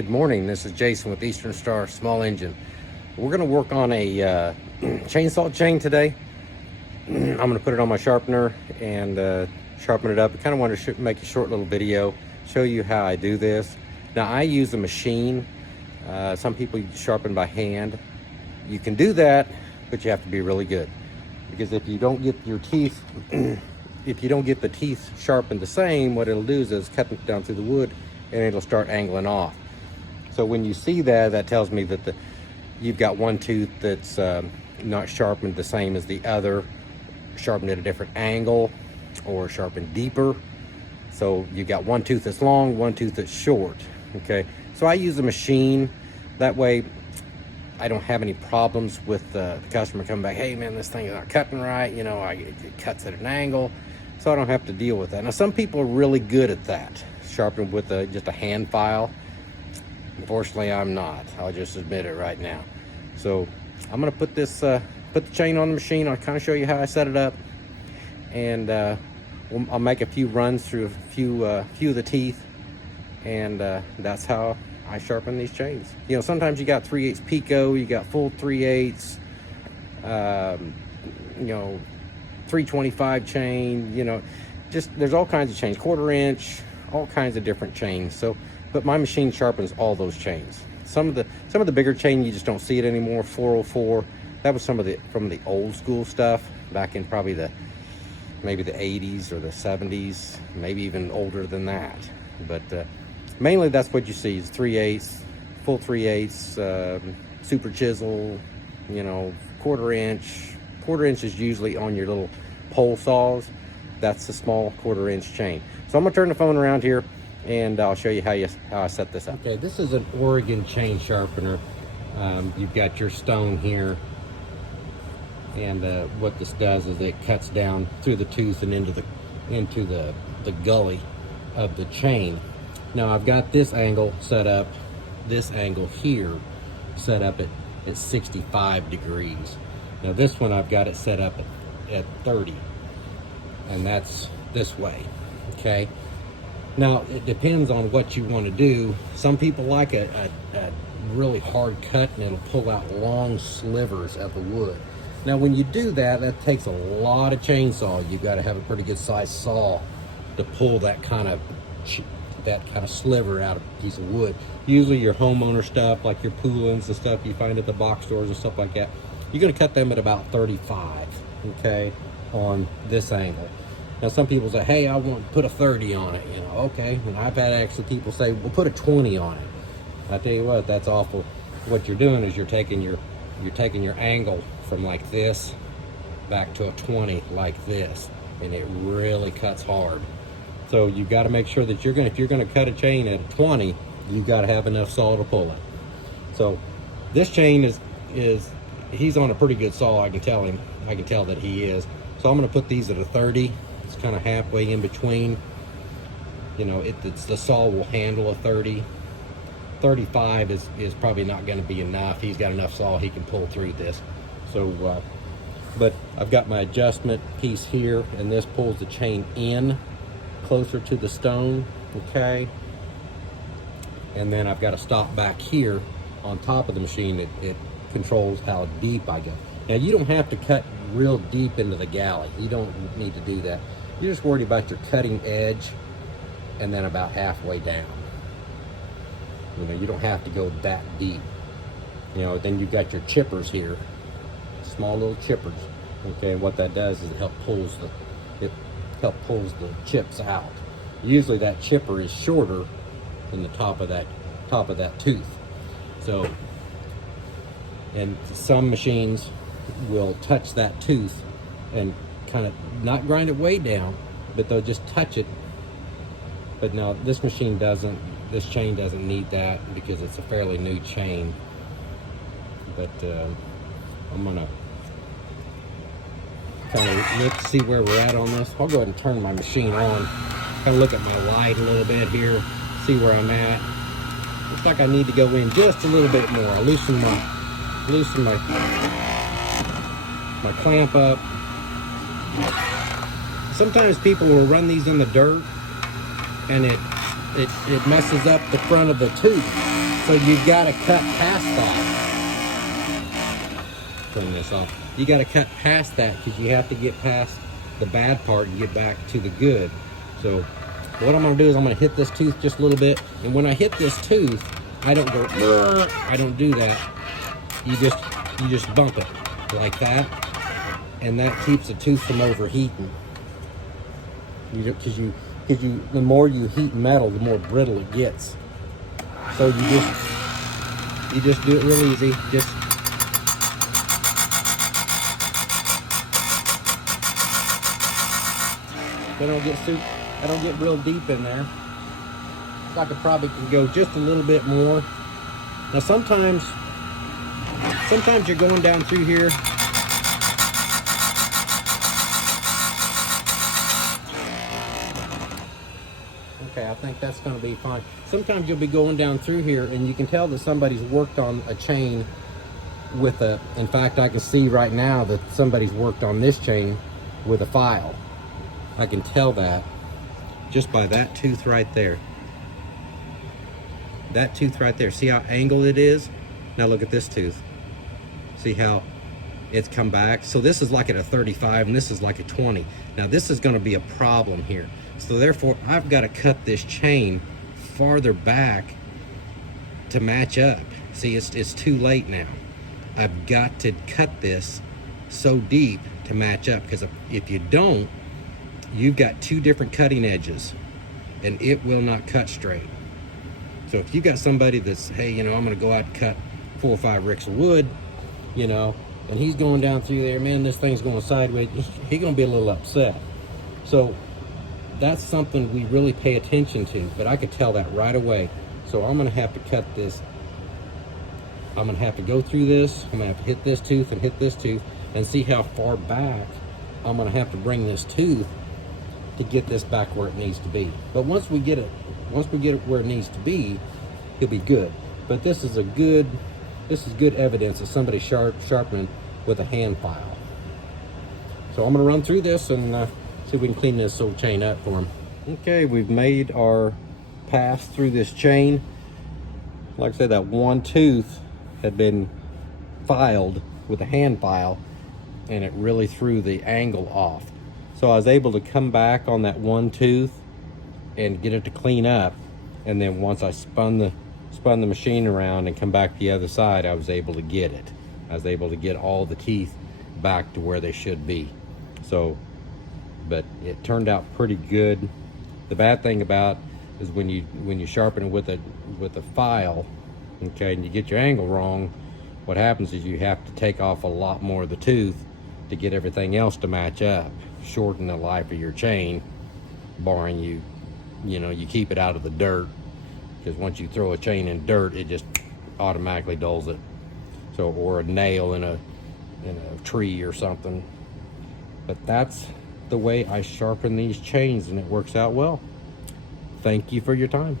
Good morning, this is Jason with Eastern Star Small Engine. We're going to work on a chainsaw chain today. I'm going to put it on my sharpener and sharpen it up. I kind of want to make a short little video, show you how I do this. Now I use a machine. Some people sharpen by hand. You can do that, but you have to be really good. Because if you don't get your teeth, if you don't get the teeth sharpened the same, what it'll do is cut them down through the wood and it'll start angling off. So when you see that, that tells me that you've got one tooth that's not sharpened the same as the other, sharpened at a different angle, or sharpened deeper. So you've got one tooth that's long, one tooth that's short. Okay, so I use a machine. That way I don't have any problems with the customer coming back, hey man, this thing is not cutting right, you know, it cuts at an angle. So I don't have to deal with that. Now some people are really good at that, sharpening with just a hand file. Unfortunately, I'm not. I'll just admit it right now. So I'm gonna put this, put the chain on the machine. I'll kind of show you how I set it up, and I'll make a few runs through a few of the teeth, and that's how I sharpen these chains. You know, sometimes you got 3/8 Pico, you got full 3/8, you know, 325 chain. You know, just there's all kinds of chains, 1/4 inch, all kinds of different chains. So. But my machine sharpens all those chains. Some of the bigger chain, you just don't see it anymore. 404. That was from the old school stuff back in probably maybe the 80s or the 70s, maybe even older than that. But mainly that's what you see is 3/8, full 3/8, super chisel. You know, 1/4 inch. 1/4 inch is usually on your little pole saws. That's the small 1/4 inch chain. So I'm gonna turn the phone around here, and I'll show you how I set this up. Okay, this is an Oregon chain sharpener. You've got your stone here, and what this does is it cuts down through the tooth and into the gully of the chain. Now I've got this angle set up, this angle here set up at 65 degrees. Now this one I've got it set up at 30, and that's this way. Okay. Now, it depends on what you want to do. Some people like a really hard cut, and it'll pull out long slivers of the wood. Now, when you do that, that takes a lot of chainsaw. You've got to have a pretty good sized saw to pull that kind of sliver out of a piece of wood. Usually your homeowner stuff, like your poolins and stuff you find at the box stores and stuff like that, you're going to cut them at about 35, okay, on this angle. Now some people say, hey, I want to put a 30 on it, you know, okay. And I've had actually people say, well, put a 20 on it. I tell you what, that's awful. What you're doing is you're taking your angle from like this back to a 20 like this, and it really cuts hard. So you've got to make sure that if you're gonna cut a chain at a 20, you've got to have enough saw to pull it. So this chain is he's on a pretty good saw. I can tell that he is. So I'm gonna put these at a 30. It's kind of halfway in between. You know, the saw will handle a 30. 35 is probably not going to be enough. He's got enough saw he can pull through this. So, but I've got my adjustment piece here, and this pulls the chain in closer to the stone, okay? And then I've got a stop back here on top of the machine. It controls how deep I go. Now, you don't have to cut real deep into the galley. You don't need to do that. You're just worried about your cutting edge and then about halfway down. You know, you don't have to go that deep. You know, then you've got your chippers here, small little chippers. Okay, and what that does is it helps pulls the chips out. Usually that chipper is shorter than the top of that tooth. So, and some machines will touch that tooth and kind of not grind it way down, but they'll just touch it. But now this chain doesn't need that because it's a fairly new chain. But I'm gonna kind of look to see where we're at on this. I'll go ahead and turn my machine on, kind of look at my light a little bit here, see where I'm at. Looks like I need to go in just a little bit more. I'll loosen my clamp up. Sometimes people will run these in the dirt and it messes up the front of the tooth. So you've got to cut past that. Turn this off. You got to cut past that because you have to get past the bad part and get back to the good. So what I'm going to do is I'm going to hit this tooth just a little bit, and when I hit this tooth, I don't go, I don't do that. You just bump it like that, and that keeps the tooth from overheating. Because the more you heat metal, the more brittle it gets. So you just do it real easy. Just I don't get real deep in there. So I could probably go just a little bit more. Now sometimes you're going down through here. Okay, I think that's going to be fine. Sometimes you'll be going down through here and you can tell that somebody's worked on a chain with a, in fact, I can see right now that somebody's worked on this chain with a file. I can tell that just by that tooth right there. That tooth right there. See how angled it is? Now look at this tooth. See how it's come back? So this is like at a 35 and this is like a 20. Now this is going to be a problem here. So therefore I've got to cut this chain farther back to match up. See, it's too late now. I've got to cut this so deep to match up, because if you don't, you've got two different cutting edges and it will not cut straight. So if you got somebody that's, hey, you know, I'm going to go out and cut 4 or 5 ricks of wood, you know, and he's going down through there, man, this thing's going sideways, he's going to be a little upset. So that's something we really pay attention to, but I could tell that right away. So I'm going to have to cut this. I'm going to have to go through this. I'm going to have to hit this tooth and hit this tooth and see how far back I'm going to have to bring this tooth to get this back where it needs to be. But once we get it where it needs to be, it'll be good. But this is good evidence of somebody sharpening with a hand file. So I'm going to run through this and see if we can clean this old chain up for him. Okay, we've made our pass through this chain. Like I said, that one tooth had been filed with a hand file and it really threw the angle off. So I was able to come back on that one tooth and get it to clean up, and then once I spun the machine around and come back the other side, I was able to get it. I was able to get all the teeth back to where they should be. So, but it turned out pretty good. The bad thing about is when you sharpen it with a file, okay, and you get your angle wrong, what happens is you have to take off a lot more of the tooth to get everything else to match up, shorten the life of your chain, barring you keep it out of the dirt, because once you throw a chain in dirt, it just automatically dulls it. So, or a nail in a tree or something. But that's the way I sharpen these chains, and it works out well. Thank you for your time.